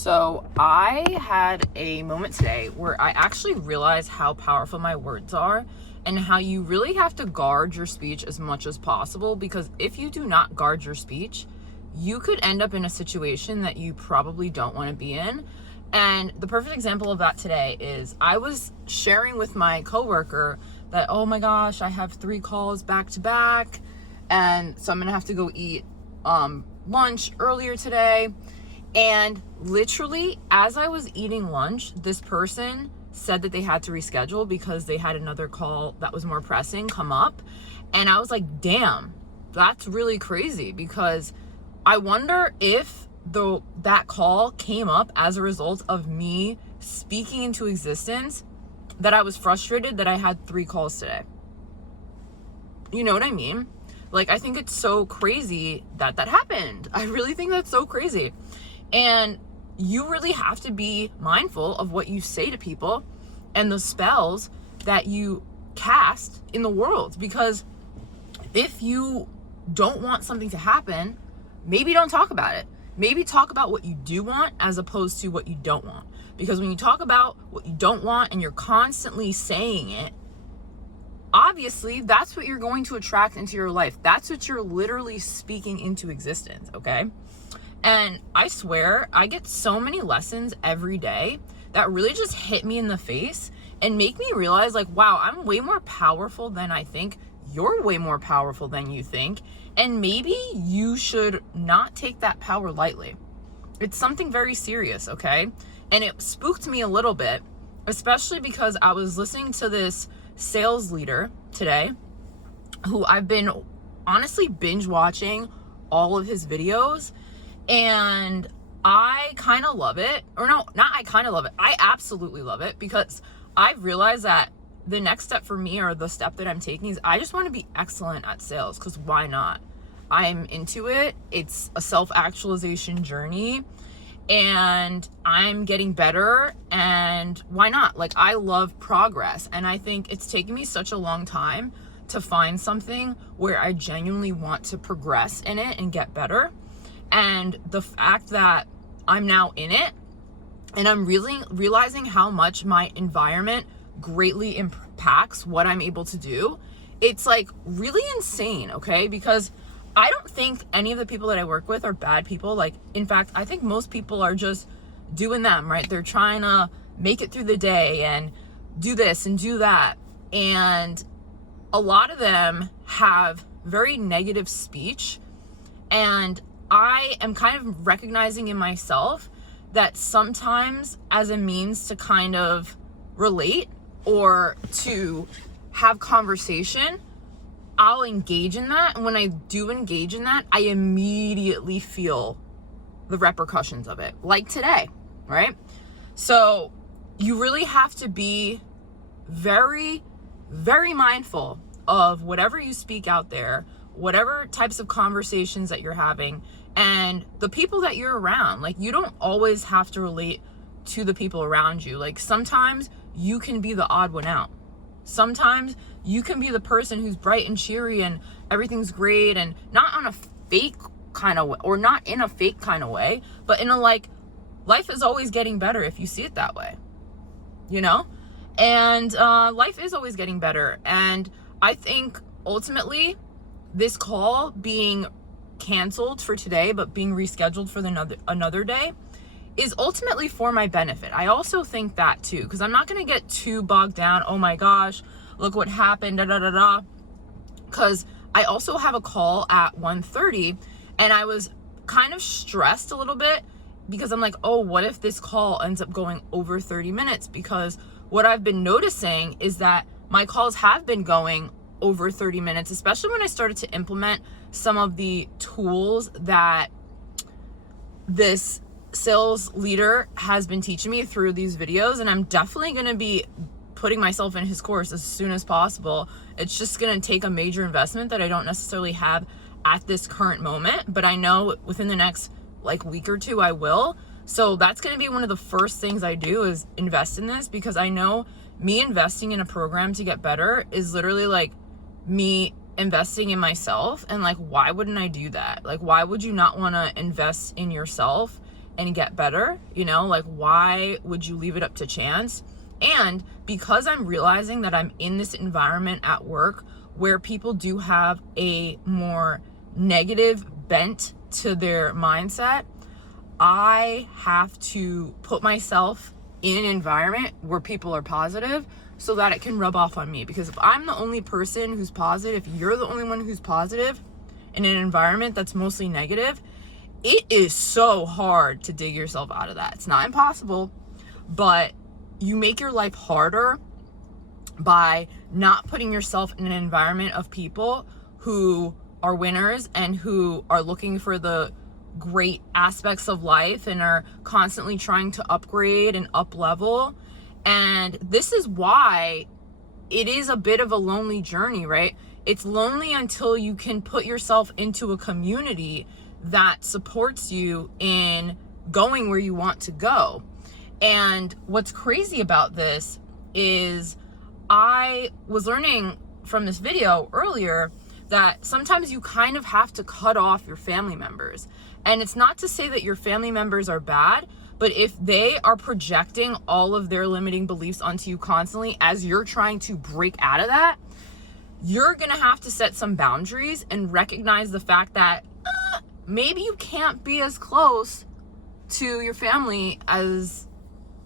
So I had a moment today where I actually realized how powerful my words are and how you really have to guard your speech as much as possible, because if you do not guard your speech, you could end up in a situation that you probably don't want to be in. And the perfect example of that today is I was sharing with my coworker that, oh my gosh, I have 3 calls back to back, and so I'm gonna have to go eat lunch earlier today. And literally, as I was eating lunch, this person said that they had to reschedule because they had another call that was more pressing come up. And I was like, damn, that's really crazy, because I wonder if that call came up as a result of me speaking into existence that I was frustrated that I had 3 calls today. You know what I mean? Like, I think it's so crazy that happened. I really think that's so crazy. And you really have to be mindful of what you say to people and the spells that you cast in the world. Because if you don't want something to happen, maybe don't talk about it. Maybe talk about what you do want as opposed to what you don't want. Because when you talk about what you don't want and you're constantly saying it, obviously that's what you're going to attract into your life. That's what you're literally speaking into existence, okay? And I swear, I get so many lessons every day that really just hit me in the face and make me realize, like, wow, I'm way more powerful than I think. You're way more powerful than you think. And maybe you should not take that power lightly. It's something very serious, okay? And it spooked me a little bit, especially because I was listening to this sales leader today who I've been honestly binge watching all of his videos. And I kind of love it. Or no, not I kind of love it. I absolutely love it, because I've realized that the next step for me, or the step that I'm taking, is I just want to be excellent at sales, because why not? I'm into it. It's a self-actualization journey and I'm getting better, and why not? Like, I love progress, and I think it's taken me such a long time to find something where I genuinely want to progress in it and get better. And the fact that I'm now in it and I'm really realizing how much my environment greatly impacts what I'm able to do, it's like really insane, okay? Because I don't think any of the people that I work with are bad people. Like, in fact, I think most people are just doing them, right? They're trying to make it through the day and do this and do that. And a lot of them have very negative speech. And I am kind of recognizing in myself that sometimes, as a means to kind of relate or to have conversation, I'll engage in that. And when I do engage in that, I immediately feel the repercussions of it, like today, right? So you really have to be very, very mindful of whatever you speak out there, whatever types of conversations that you're having, and the people that you're around. Like, you don't always have to relate to the people around you. Like, sometimes you can be the odd one out. Sometimes you can be the person who's bright and cheery and everything's great, and not on a fake kind of way, or not in a fake kind of way, but in a, like, life is always getting better if you see it that way, you know? And life is always getting better. And I think ultimately this call being canceled for today but being rescheduled for another day is ultimately for my benefit. I also think that too, because I'm not going to get too bogged down, oh my gosh, look what happened, because I also have a call at 1:30, and I was kind of stressed a little bit because I'm like, oh, what if this call ends up going over 30 minutes? Because what I've been noticing is that my calls have been going over 30 minutes, especially when I started to implement some of the tools that this sales leader has been teaching me through these videos. And I'm definitely going to be putting myself in his course as soon as possible. It's just going to take a major investment that I don't necessarily have at this current moment, but I know within the next week or two I will. So that's going to be one of the first things I do, is invest in this, because I know me investing in a program to get better is literally like me investing in myself. And like, why wouldn't I do that? Like, why would you not want to invest in yourself and get better. Like, why would you leave it up to chance? And because I'm realizing that I'm in this environment at work where people do have a more negative bent to their mindset, I have to put myself in an environment where people are positive so that it can rub off on me. Because if I'm the only person who's positive, if you're the only one who's positive in an environment that's mostly negative, it is so hard to dig yourself out of that. It's not impossible, but you make your life harder by not putting yourself in an environment of people who are winners and who are looking for the great aspects of life and are constantly trying to upgrade and up level. And this is why it is a bit of a lonely journey, right? It's lonely until you can put yourself into a community that supports you in going where you want to go. And what's crazy about this is I was learning from this video earlier that sometimes you kind of have to cut off your family members. And it's not to say that your family members are bad, but if they are projecting all of their limiting beliefs onto you constantly as you're trying to break out of that, you're gonna have to set some boundaries and recognize the fact that maybe you can't be as close to your family as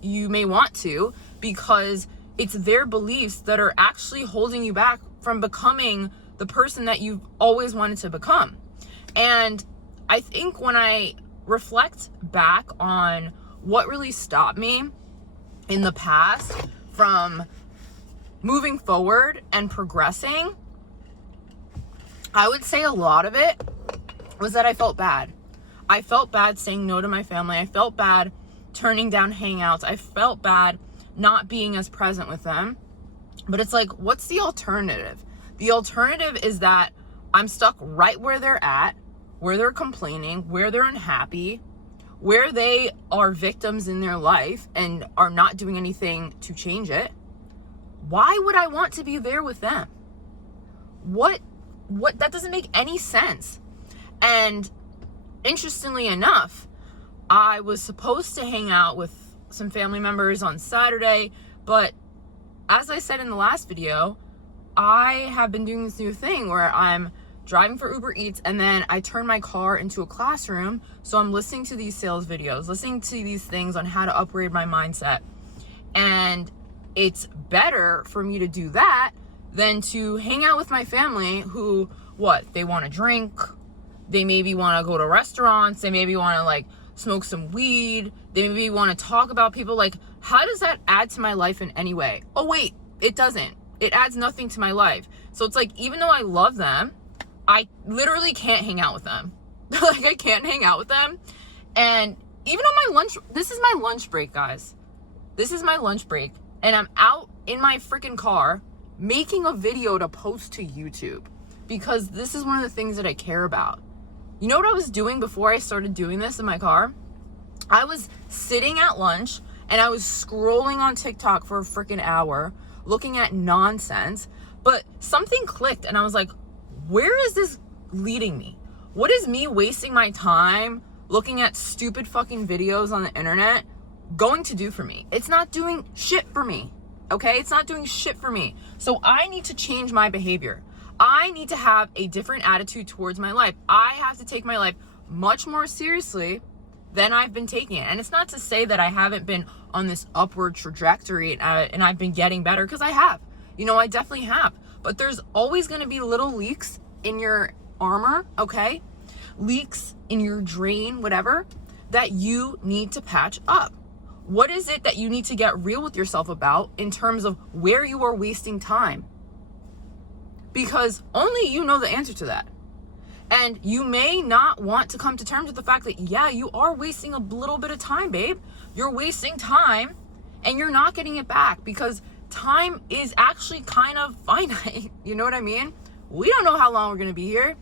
you may want to, because it's their beliefs that are actually holding you back from becoming the person that you've always wanted to become. And I think when I reflect back on what really stopped me in the past from moving forward and progressing, I would say a lot of it was that I felt bad. I felt bad saying no to my family. I felt bad turning down hangouts. I felt bad not being as present with them. But it's like, what's the alternative? The alternative is that I'm stuck right where they're at, where they're complaining, where they're unhappy, where they are victims in their life and are not doing anything to change it. Why would I want to be there with them? What that doesn't make any sense. And interestingly enough, I was supposed to hang out with some family members on Saturday, but as I said in the last video, I have been doing this new thing where I'm driving for Uber Eats and then I turn my car into a classroom. So I'm listening to these sales videos, listening to these things on how to upgrade my mindset. And it's better for me to do that than to hang out with my family who, they want to drink, they maybe want to go to restaurants, they maybe want to like smoke some weed, they maybe want to talk about people. Like, how does that add to my life in any way? Oh wait, it doesn't. It adds nothing to my life. So it's like, even though I love them, I literally can't hang out with them. Like, I can't hang out with them. And even on my lunch, this is my lunch break, guys. This is my lunch break. And I'm out in my freaking car making a video to post to YouTube because this is one of the things that I care about. You know what I was doing before I started doing this in my car? I was sitting at lunch and I was scrolling on TikTok for a freaking hour, looking at nonsense, but something clicked and I was like, where is this leading me? What is me wasting my time looking at stupid fucking videos on the internet going to do for me? It's not doing shit for me, okay? It's not doing shit for me. So I need to change my behavior. I need to have a different attitude towards my life. I have to take my life much more seriously than I've been taking it. And it's not to say that I haven't been on this upward trajectory and I've been getting better, because I have. I definitely have. But there's always going to be little leaks in your armor, okay? Leaks in your drain, whatever, that you need to patch up. What is it that you need to get real with yourself about in terms of where you are wasting time? Because only you know the answer to that. And you may not want to come to terms with the fact that, yeah, you are wasting a little bit of time, babe. You're wasting time and you're not getting it back, because time is actually kind of finite. You know what I mean? We don't know how long we're going to be here.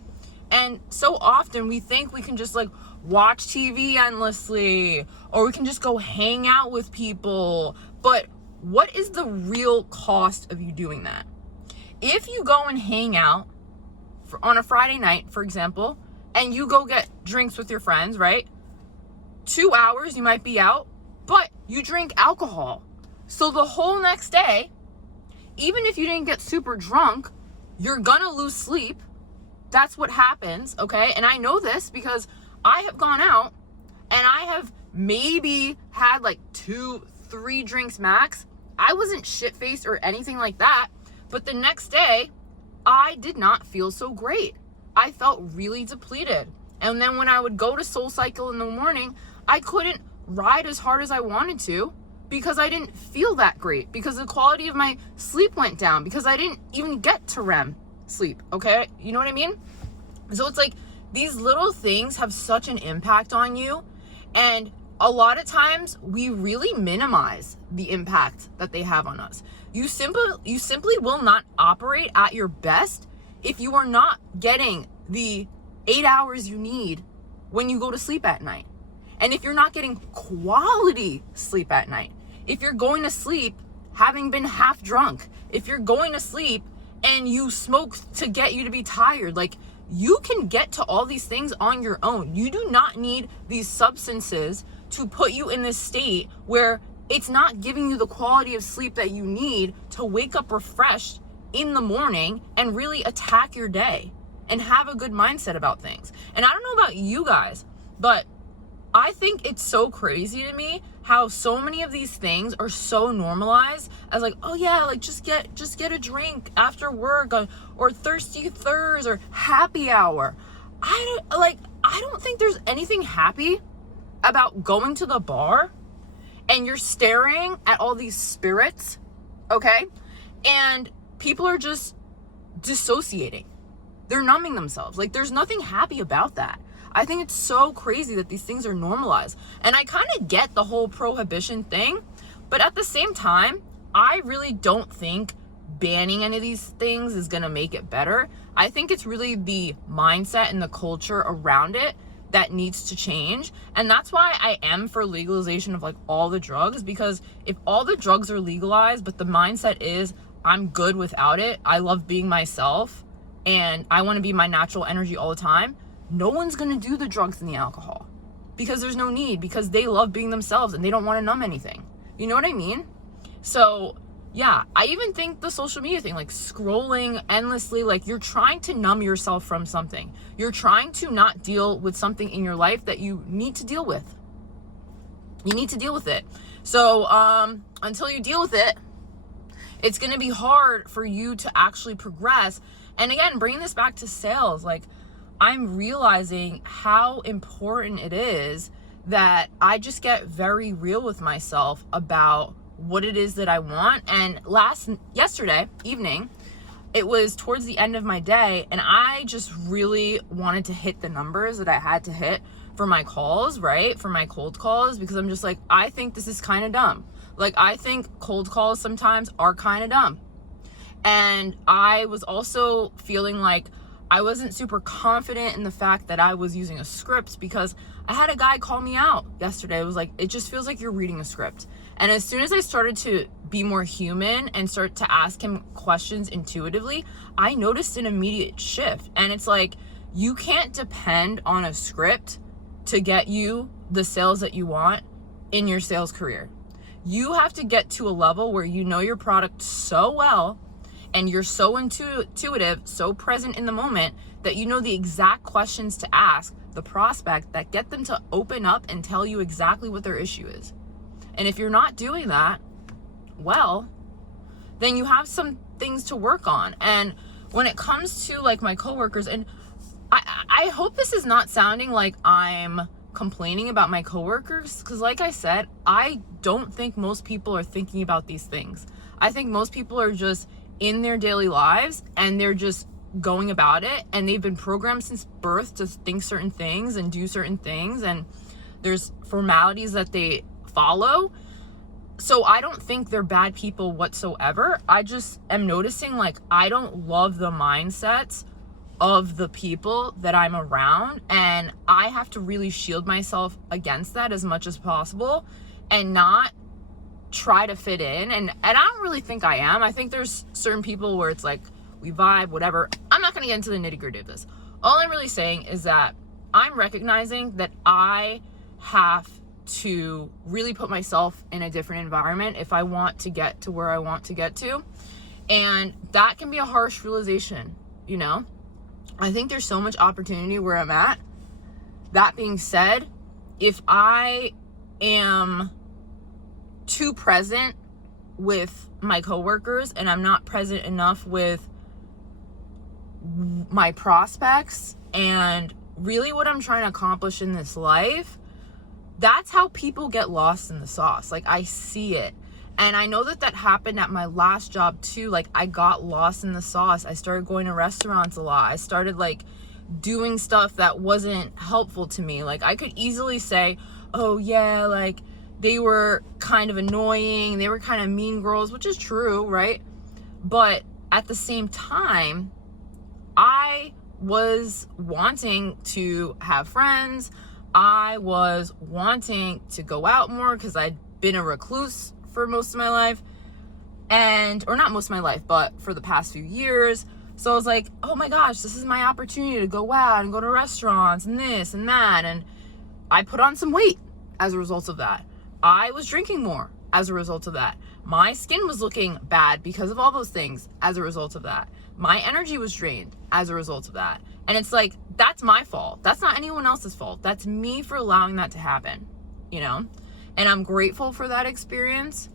And so often we think we can just like watch TV endlessly, or we can just go hang out with people. But what is the real cost of you doing that? If you go and hang out on a Friday night, for example, and you go get drinks with your friends, right? 2 hours you might be out, but you drink alcohol. So the whole next day, even if you didn't get super drunk, you're gonna lose sleep. That's what happens, okay? And I know this because I have gone out and I have maybe had like 2-3 drinks max. I wasn't shit-faced or anything like that, but the next day, I did not feel so great. I felt really depleted. And then when I would go to SoulCycle in the morning, I couldn't ride as hard as I wanted to because I didn't feel that great, because the quality of my sleep went down, because I didn't even get to REM sleep, okay? You know what I mean? So it's like these little things have such an impact on you, and a lot of times we really minimize the impact that they have on us. You simply will not operate at your best if you are not getting the 8 hours you need when you go to sleep at night. And if you're not getting quality sleep at night, if you're going to sleep having been half drunk, if you're going to sleep and you smoke to get you to be tired, like, you can get to all these things on your own. You do not need these substances to put you in this state where it's not giving you the quality of sleep that you need to wake up refreshed in the morning and really attack your day and have a good mindset about things. And I don't know about you guys, but I think it's so crazy to me how so many of these things are so normalized as like, oh yeah, like just get a drink after work, or thirsty thurs, or happy hour. I don't think there's anything happy about going to the bar and you're staring at all these spirits, okay? And people are just dissociating. They're numbing themselves. Like, there's nothing happy about that. I think it's so crazy that these things are normalized. And I kind of get the whole prohibition thing, but at the same time, I really don't think banning any of these things is going to make it better. I think it's really the mindset and the culture around it that needs to change. And that's why I am for legalization of like all the drugs, because if all the drugs are legalized, but the mindset is I'm good without it, I love being myself, and I want to be my natural energy all the time, no one's going to do the drugs and the alcohol because there's no need, because they love being themselves and they don't want to numb anything. You know what I mean? So yeah, I even think the social media thing, like scrolling endlessly, like you're trying to numb yourself from something. You're trying to not deal with something in your life that you need to deal with. You need to deal with it. So until you deal with it, it's going to be hard for you to actually progress. And again, bringing this back to sales, like, I'm realizing how important it is that I just get very real with myself about what it is that I want. And yesterday evening, it was towards the end of my day, and I just really wanted to hit the numbers that I had to hit for my calls, right? For my cold calls, because I'm just like, I think this is kind of dumb. Like, I think cold calls sometimes are kind of dumb. And I was also feeling like I wasn't super confident in the fact that I was using a script, because I had a guy call me out yesterday. It was like, it just feels like you're reading a script. And as soon as I started to be more human and start to ask him questions intuitively, I noticed an immediate shift. And it's like, you can't depend on a script to get you the sales that you want in your sales career. You have to get to a level where you know your product so well, and you're so intuitive, so present in the moment, that you know the exact questions to ask the prospect that get them to open up and tell you exactly what their issue is. And if you're not doing that, well, then you have some things to work on. And when it comes to like my coworkers, and I hope this is not sounding like I'm complaining about my coworkers, because like I said, I don't think most people are thinking about these things. I think most people are just in their daily lives and they're just going about it, and they've been programmed since birth to think certain things and do certain things, and there's formalities that they follow. So I don't think they're bad people whatsoever. I just am noticing, like, I don't love the mindsets of the people that I'm around, and I have to really shield myself against that as much as possible and not try to fit in. And I don't really think I am. I think there's certain people where it's like we vibe, whatever. I'm not going to get into the nitty-gritty of this. All I'm really saying is that I'm recognizing that I have to really put myself in a different environment if I want to get to where I want to get to. And that can be a harsh realization, you know? I think there's so much opportunity where I'm at. That being said, if I am too present with my coworkers and I'm not present enough with my prospects and really what I'm trying to accomplish in this life, that's how people get lost in the sauce. Like, I see it. And I know that happened at my last job too. Like, I got lost in the sauce. I started going to restaurants a lot. I started like doing stuff that wasn't helpful to me. Like, I could easily say, oh yeah, like they were kind of annoying. They were kind of mean girls, which is true, right? But at the same time, I was wanting to have friends. I was wanting to go out more because I'd been a recluse for most of my life, or not most of my life, but for the past few years. So I was like, oh my gosh, this is my opportunity to go out and go to restaurants and this and that. And I put on some weight as a result of that. I was drinking more as a result of that. My skin was looking bad because of all those things as a result of that. My energy was drained as a result of that. And it's like, that's my fault. That's not anyone else's fault. That's me for allowing that to happen, you know? And I'm grateful for that experience.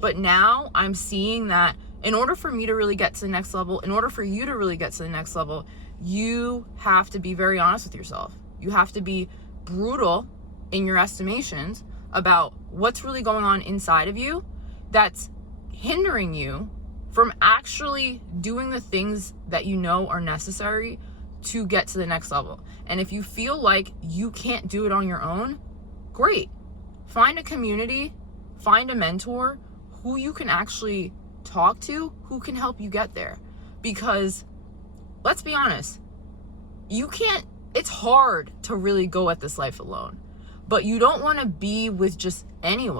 But now I'm seeing that in order for me to really get to the next level, in order for you to really get to the next level, you have to be very honest with yourself. You have to be brutal in your estimations about what's really going on inside of you that's hindering you from actually doing the things that you know are necessary to get to the next level. And if you feel like you can't do it on your own, great. Find a community, find a mentor who you can actually talk to, who can help you get there. Because let's be honest, it's hard to really go at this life alone, but you don't want to be with just anybody.